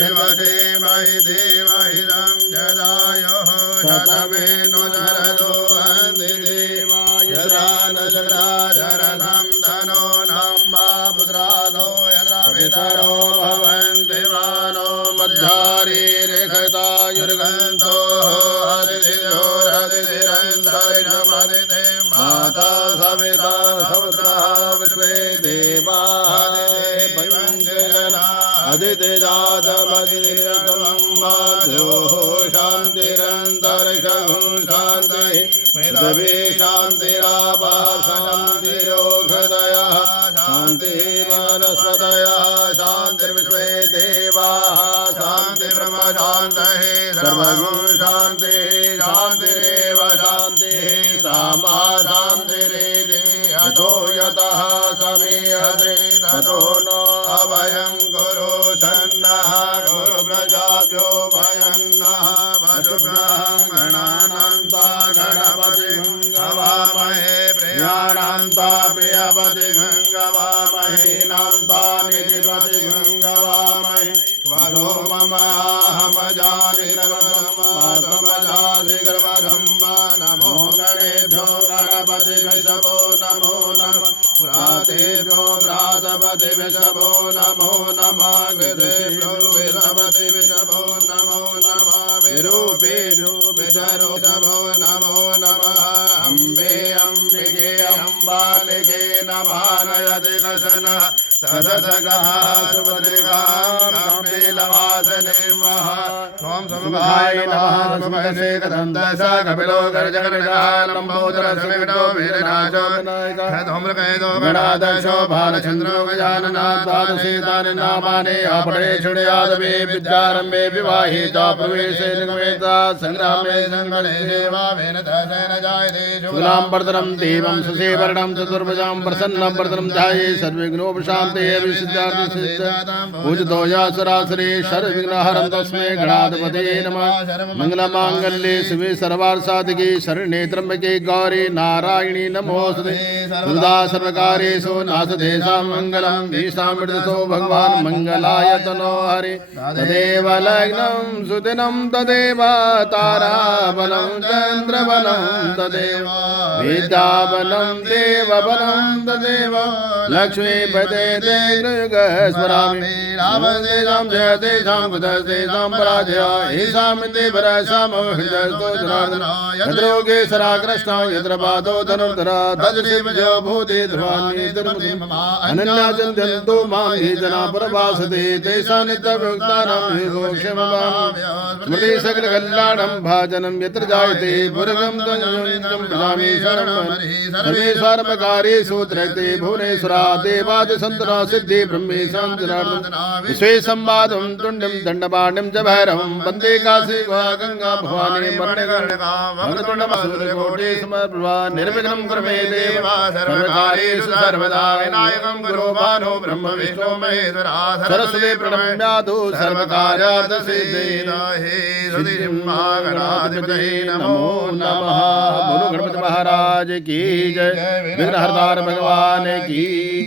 बृहस्पतिमहि देवहितं जदायुः शतमेनो जरदो हन्ति देवाय यद्रानशक्राजरसं धनो नाम्बा पुत्रादो यद्रा पितरो भवन्ति मानो मध्यारीरिखतायुर्गन्तो हरिदिजो हरिदिरन्तरिणमदिते माता सविता सपुत्रः विश्वे देवा अदितिजातमदिनिर्गमं माध्योः शान्तिरन्तरिक्षं शान्तिः पृथिवी शान्तिरापः शान्तिरोषधयः शान्तिः वनस्पतयः शान्तिर्विश्वे देवाः शान्तिर्ब्रह्म शान्तिः सर्वगुण शान्तिः शान्तिरेव शान्तिः सामा शान्तिरेति यतो यतः समीहते ततो नो अभयं कुरु सन्नः कुरु प्रजाभ्यो भयन्नः पशुभ्यः गणानान्ता गणपतिं गवामहे प्रियाणान्ता प्रियपतिं गवामहे नान्ता निधिपतिं गवामहे वरो मम अहमजानिर्वधमजाधिगर्वधं नमो गणेभ्यो गणपतिभ्यो नमो नमः भ्रातेभ्यो भ्रातपतिभ्यो नमो नमः विदेभ्यो विधपतिभ्यो नमो नमः विरूपेभ्यो विशरोषभो नमो नमः अम्बे अम्बिके अम्बालिके नमः नयति कशनः सदसगः सुभद्रिकां लवासने महा त्वं समुखाय नमः नमस्ते कदन्तसा कपिलो गर्जगणः लंबोदर समेतो वीरराजो धूम्रकेतो गणाधक्षो बालचन्द्रो गजाननाथ द्वादशेतानि नामानि आपणे छुणयादवे विद्यारम्भे विवाहे च प्रवेशे निगमेता संग्रामे संगणे सेवावेन दशेन जायते शुक्लाम्बरधरं देवं शशिवर्णं चतुर्भुजां प्रसन्नं वरदं ध्याये सर्वविघ्नोपशान्ते विसिद्धार्थसिद्धां पूजितो यासुरासुरे सर्वविघ्नहरं तस्मै गणाधिपते नमः मंगलमांगल्ये शिवे सर्वार्थसाधिके शरण्ये त्र्यंबके गौरी नारायणी नमोस्तुते सर्वदा सर्वकार्येषु नासतेषां मङ्गलं ईशामृतसो भगवान् मङ्गलाय तनो हरि तदेव लग्नं सुदिनं तदेव ताराबलं चन्द्रबलं तदेव विद्याबलं देवबलं तदेव लक्ष्मीपते ते गृगस्वरामि रामदेशां जयतेषां कुतस्तेषां पराजया ईशामिति परशामो हृदयस्तो जनार्दन यद्रोगे सराकृष्णा यत्र पादो धनुर्धरा तद्शिवजो भूति ध्रुवाणि दुर्मतिम् अनन्याचिन्तयन्तो मां हि जना परवासते तेषां नित्यभुक्तानां हि गोक्षेमवान् स्मृति सकलकल्याणं भाजनं यत्र जायते पुरगं त्वं भजामि शरणं सर्वे सर्वकार्येषु त्रयते भुवनेश्वरा देवादिसन्तरा सिद्धि ब्रह्मेशां जनार्दन विश्वे संवादं तुण्डं दण्डपाणिं च भैरवं वन्दे काशी गंगा भवानी वरदतुण्डमसूर्यकोटि समप्रभा निर्विघ्नं कुरु मे देव सर्वकार्येषु सर्वदा विनायकं कुरु भानो ब्रह्म विष्णु महेश्वरा सरस्वती प्रणम्यातु सर्वकार्यार्थसिद्धये हे सतीर्मागणाधिपतये नमो नमः। बोलो गणपति महाराज की जय। विघ्नहर्ता भगवान की।